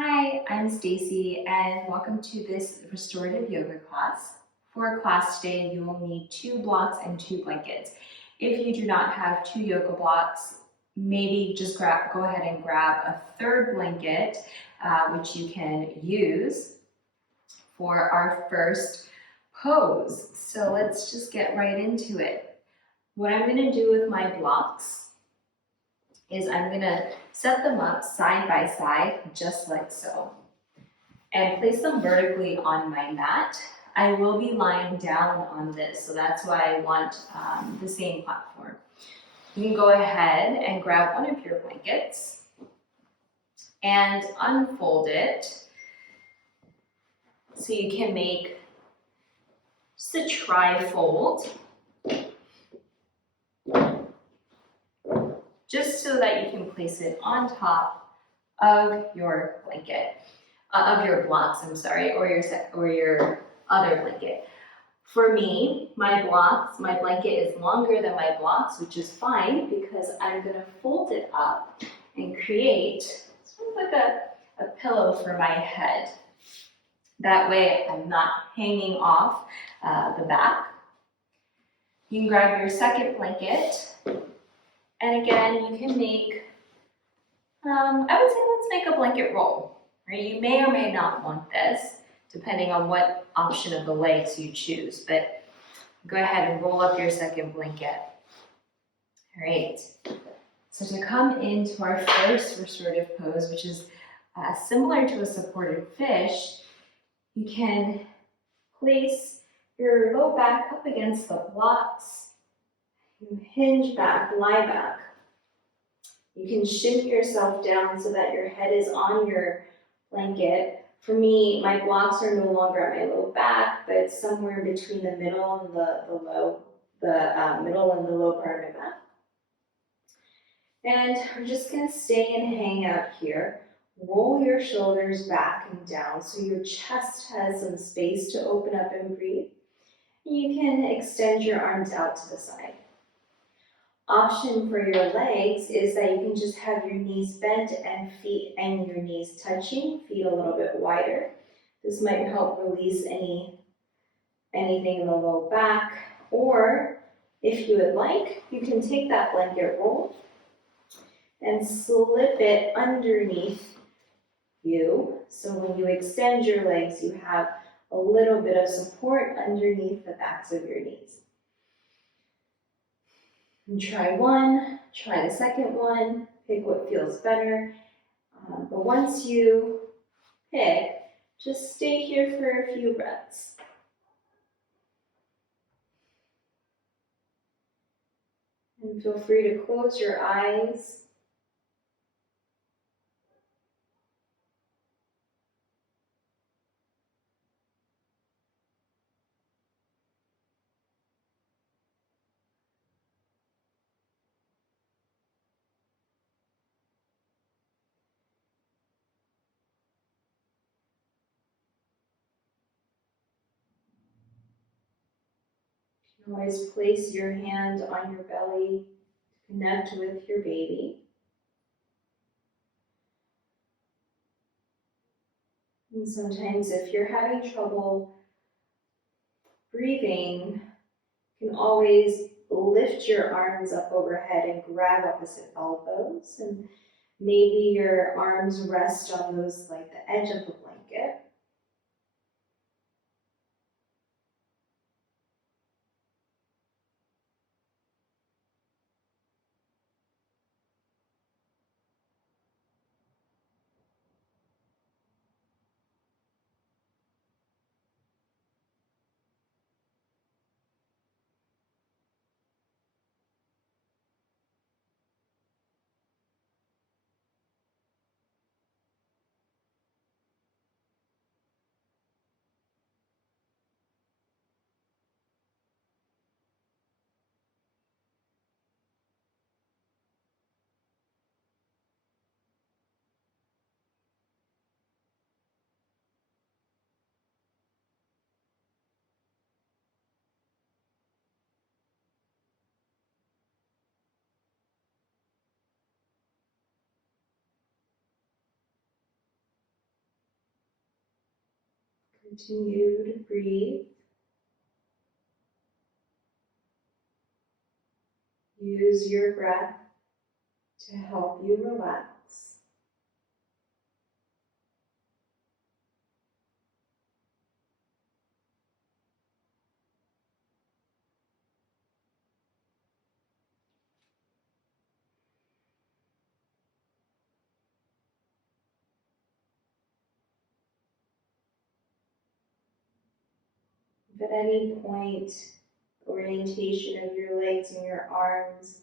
Hi, I'm Stacy and welcome to this restorative yoga class. For class today, you will need 2 blocks and 2 blankets. If you do not have 2 yoga blocks, maybe just go ahead and grab a third blanket, which you can use for our first pose. So let's just get right into it. What I'm going to do with my blocks is I'm going to set them up side by side, just like so, and place them vertically on my mat. I will be lying down on this, so that's why I want the same platform. You can go ahead and grab one of your blankets and unfold it so you can make just a tri-fold, just so that you can place it on top of your blanket. Of your blocks, I'm sorry, or your other blanket. For me, my blanket is longer than my blocks, which is fine because I'm gonna fold it up and create sort of like a pillow for my head. That way I'm not hanging off the back. You can grab your second blanket, and again, you can make, I would say let's make a blanket roll. Right? You may or may not want this, depending on what option of the legs you choose, but go ahead and roll up your second blanket. All right, so to come into our first restorative pose, which is similar to a supported fish, you can place your low back up against the blocks. You hinge back, lie back. You can shimmy yourself down so that your head is on your blanket. For me, my blocks are no longer at my low back, but it's somewhere between the middle and the middle and the low part of my back. And we're just gonna stay and hang out here. Roll your shoulders back and down so your chest has some space to open up and breathe. You can extend your arms out to the side. Option for your legs is that you can just have your knees bent and feet and your knees touching, feet a little bit wider. This might help release anything in the low back, or if you would like, you can take that blanket roll and slip it underneath you. So when you extend your legs, you have a little bit of support underneath the backs of your knees. And try one, try the second one, pick what feels better. But once you pick, just stay here for a few breaths. And feel free to close your eyes. You can always place your hand on your belly to connect with your baby. And sometimes if you're having trouble breathing, you can always lift your arms up overhead and grab opposite elbows. And maybe your arms rest on those like the edge of the blanket. Continue to breathe. Use your breath to help you relax. If at any point the orientation of your legs and your arms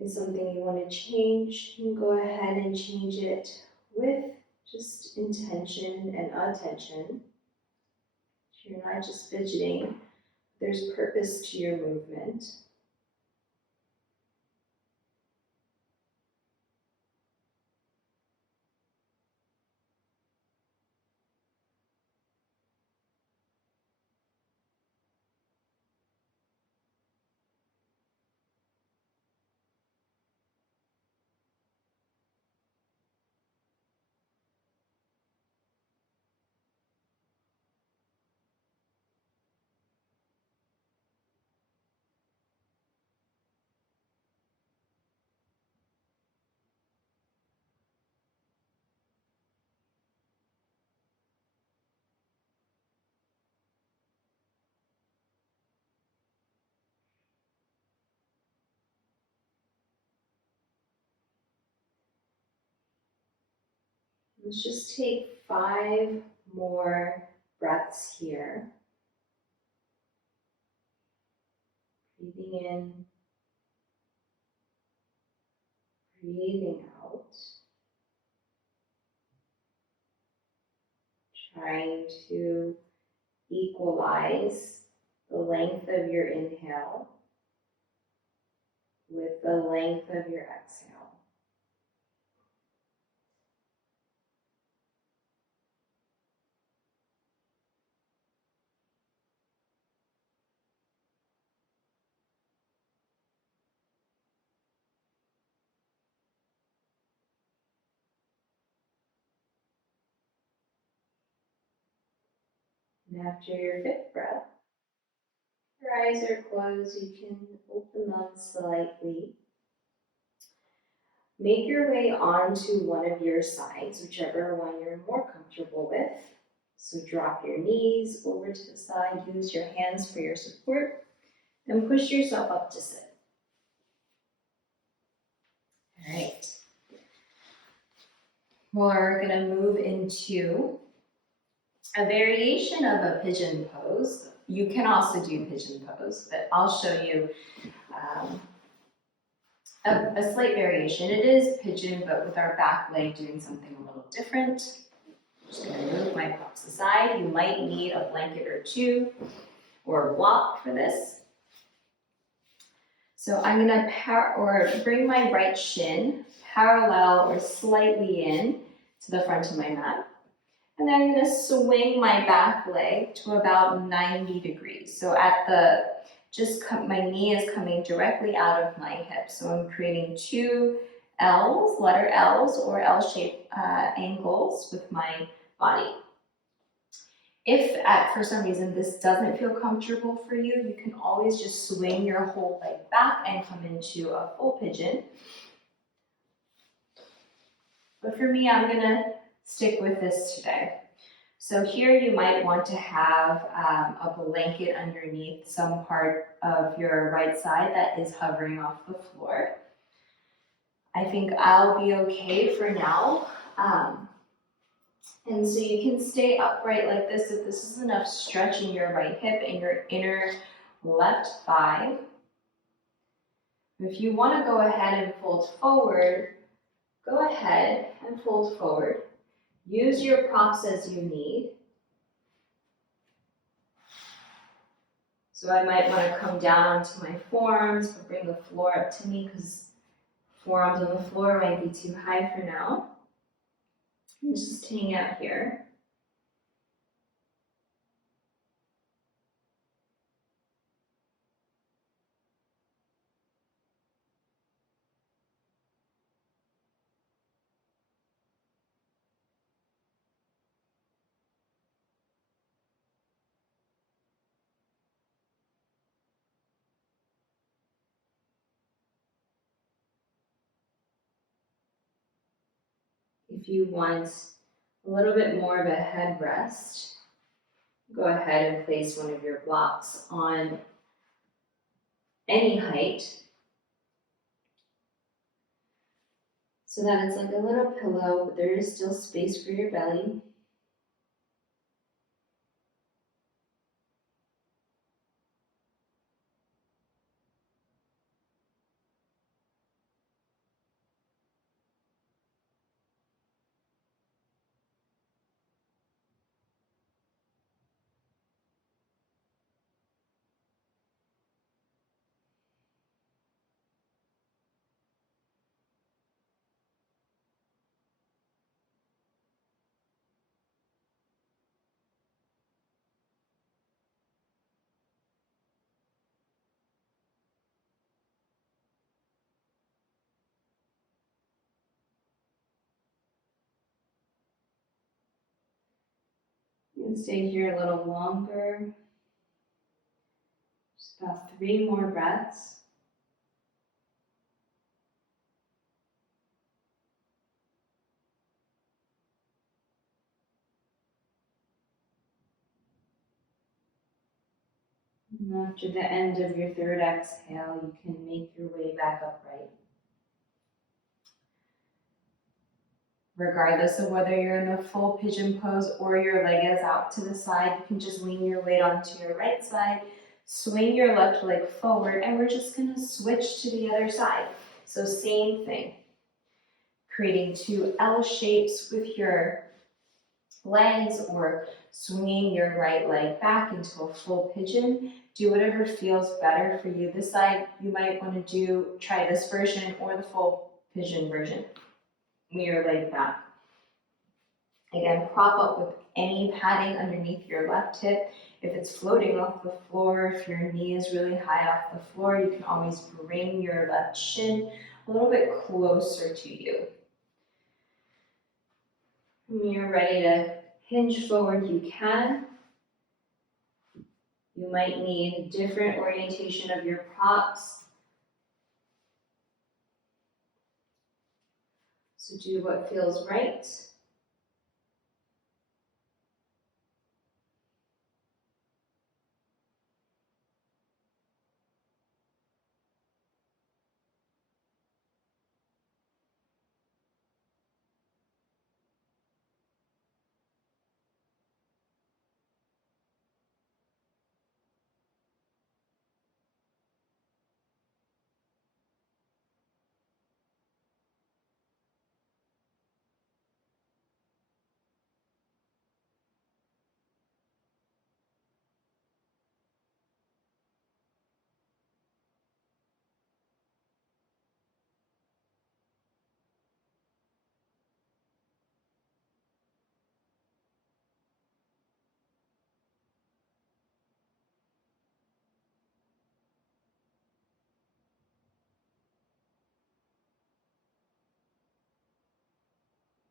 is something you want to change, you can go ahead and change it with just intention and attention. You're not just fidgeting, there's purpose to your movement. Let's just take 5 more breaths here. Breathing in, breathing out. Trying to equalize the length of your inhale with the length of your exhale. And after your 5th breath, your eyes are closed, you can open them slightly. Make your way onto one of your sides, whichever one you're more comfortable with. So drop your knees over to the side, use your hands for your support, and push yourself up to sit. All right. We're gonna move into a variation of a pigeon pose. You can also do pigeon pose, but I'll show you a slight variation. It is pigeon, but with our back leg doing something a little different. I'm just gonna move my props aside. You might need a blanket or 2 or a block for this. So I'm gonna bring my right shin parallel or slightly in to the front of my mat. And then I'm gonna swing my back leg to about 90 degrees. So my knee is coming directly out of my hip. So I'm creating 2 L's, letter L's or L-shaped angles with my body. If for some reason this doesn't feel comfortable for you, you can always just swing your whole leg back and come into a full pigeon. But for me, I'm gonna stick with this today. So here you might want to have a blanket underneath some part of your right side that is hovering off the floor. I think I'll be okay for now. And so you can stay upright like this if this is enough stretch in your right hip and your inner left thigh. If you want to go ahead and fold forward, go ahead and fold forward. Use your props as you need. So I might want to come down onto my forearms, but bring the floor up to me because forearms on the floor might be too high for now. And just hang out here. If you want a little bit more of a headrest, go ahead and place one of your blocks on any height so that it's like a little pillow, but there is still space for your belly. You can stay here a little longer, just about 3 more breaths. And after the end of your third exhale, you can make your way back upright. Regardless of whether you're in the full pigeon pose or your leg is out to the side, you can just lean your weight onto your right side, swing your left leg forward, and we're just going to switch to the other side. So same thing, creating 2 L shapes with your legs or swinging your right leg back into a full pigeon. Do whatever feels better for you. This side, you might want to try this version or the full pigeon version. Your leg back. Again, prop up with any padding underneath your left hip. If it's floating off the floor, if your knee is really high off the floor, you can always bring your left shin a little bit closer to you. When you're ready to hinge forward, you can. You might need different orientation of your props. So do what feels right.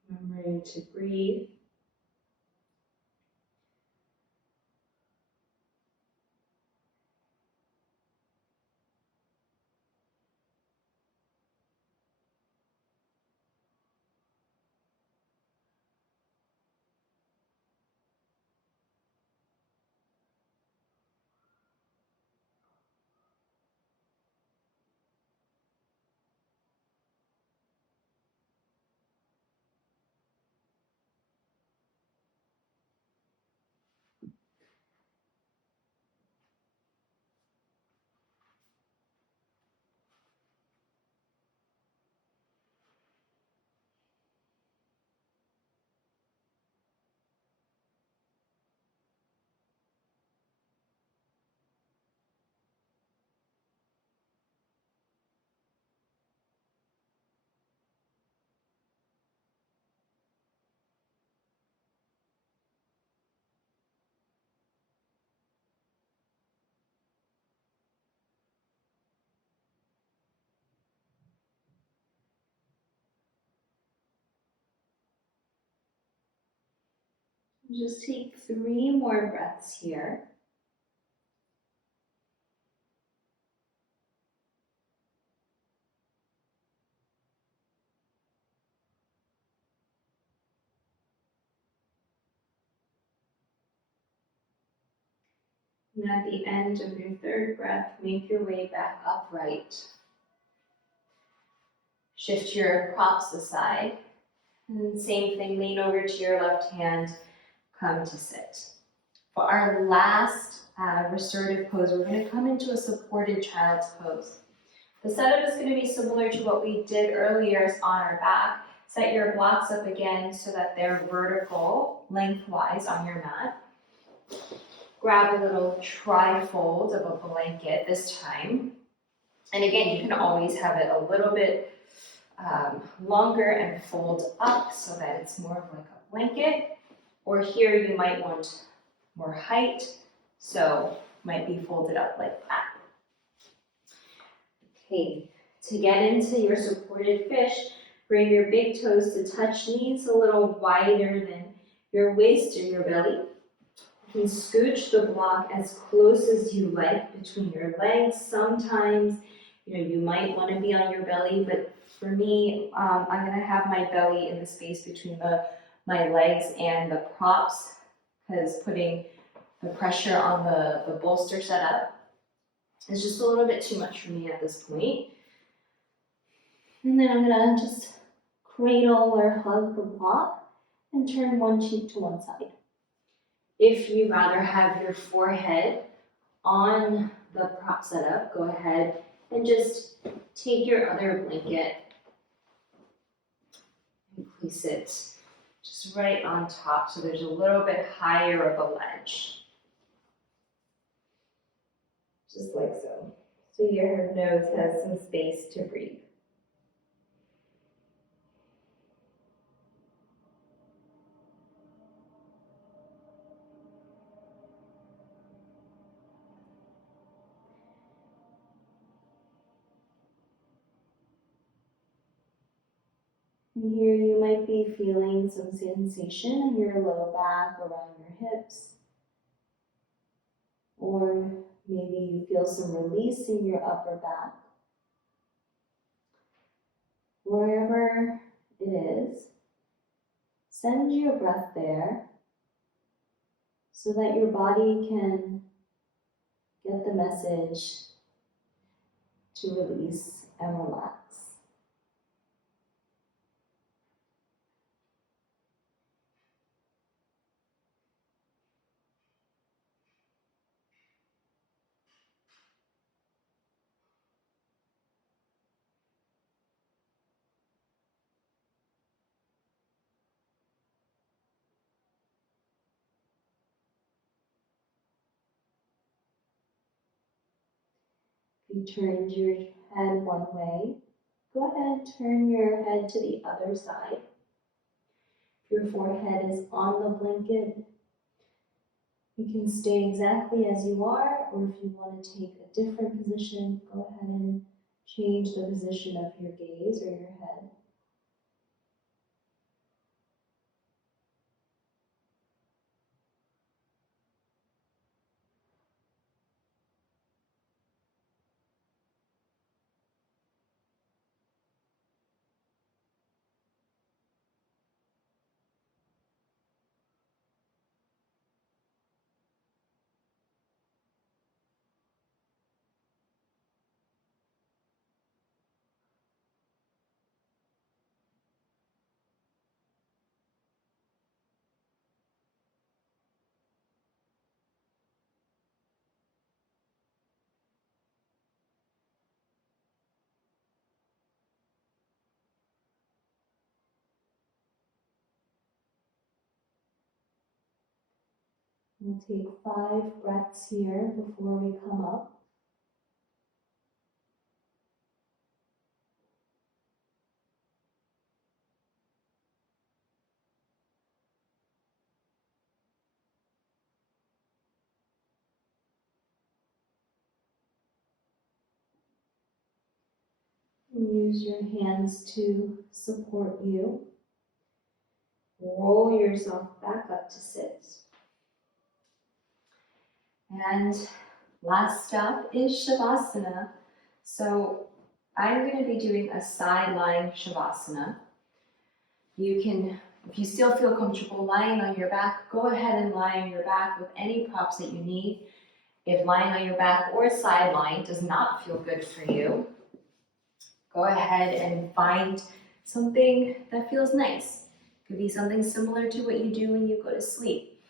Remembering to breathe. Just take 3 more breaths here. And at the end of your third breath, make your way back upright. Shift your props aside. And then same thing, lean over to your left hand, come to sit. For our last restorative pose, we're going to come into a supported child's pose. The setup is going to be similar to what we did earlier on our back. Set your blocks up again so that they're vertical, lengthwise on your mat. Grab a little tri-fold of a blanket this time. And again, you can always have it a little bit longer and fold up so that it's more of like a blanket. Or here you might want more height, so might be folded up like that. Okay, to get into your supported fish, bring your big toes to touch knees a little wider than your waist or your belly. You can scooch the block as close as you like between your legs. Sometimes, you might want to be on your belly, but for me, I'm going to have my belly in the space between my legs and the props, because putting the pressure on the bolster setup is just a little bit too much for me at this point. And then I'm going to just cradle or hug the block and turn one cheek to one side. If you rather have your forehead on the prop setup, go ahead and just take your other blanket and place it just right on top so there's a little bit higher of a ledge. Just like so. So your nose has some space to breathe. And here you might be feeling some sensation in your low back, around your hips. Or maybe you feel some release in your upper back. Wherever it is, send your breath there so that your body can get the message to release and relax. If you turned your head one way, go ahead and turn your head to the other side. If your forehead is on the blanket, you can stay exactly as you are, or if you want to take a different position, go ahead and change the position of your gaze or your head. We'll take 5 breaths here before we come up. Use your hands to support you. Roll yourself back up to sit. And last step is Shavasana. So I'm going to be doing a side lying Shavasana. You can, if you still feel comfortable lying on your back, go ahead and lie on your back with any props that you need. If lying on your back or side lying does not feel good for you, go ahead and find something that feels nice. It could be something similar to what you do when you go to sleep.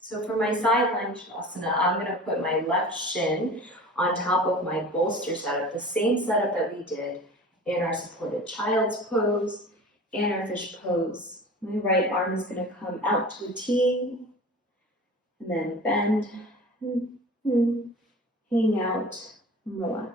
So for my side lying shavasana, I'm going to put my left shin on top of my bolster setup, the same setup that we did in our supported child's pose and our fish pose. My right arm is going to come out to a T, and then bend and hang out and relax.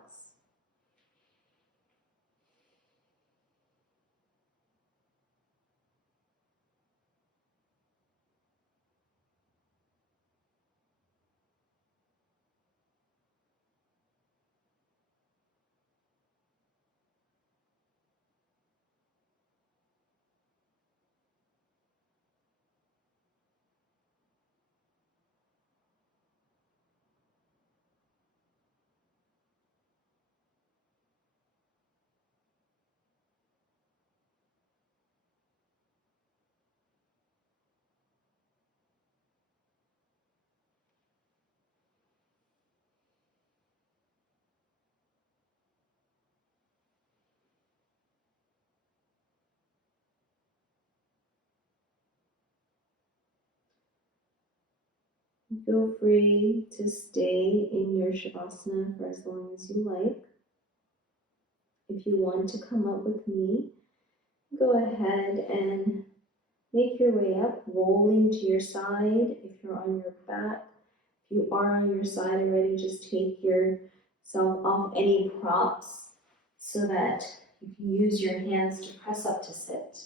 Feel free to stay in your shavasana for as long as you like. If you want to come up with me, go ahead and make your way up, rolling to your side if you're on your back. If you are on your side already, just take yourself off any props so that you can use your hands to press up to sit.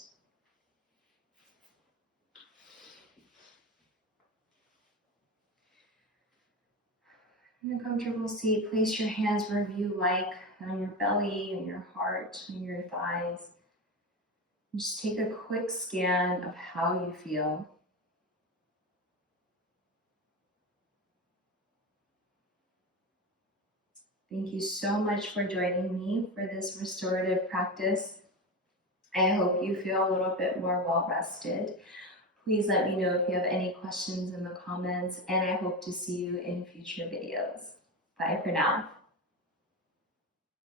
In a comfortable seat, place your hands wherever you like, on your belly, on your heart, on your thighs. And just take a quick scan of how you feel. Thank you so much for joining me for this restorative practice. I hope you feel a little bit more well rested. Please let me know if you have any questions in the comments, and I hope to see you in future videos. Bye for now.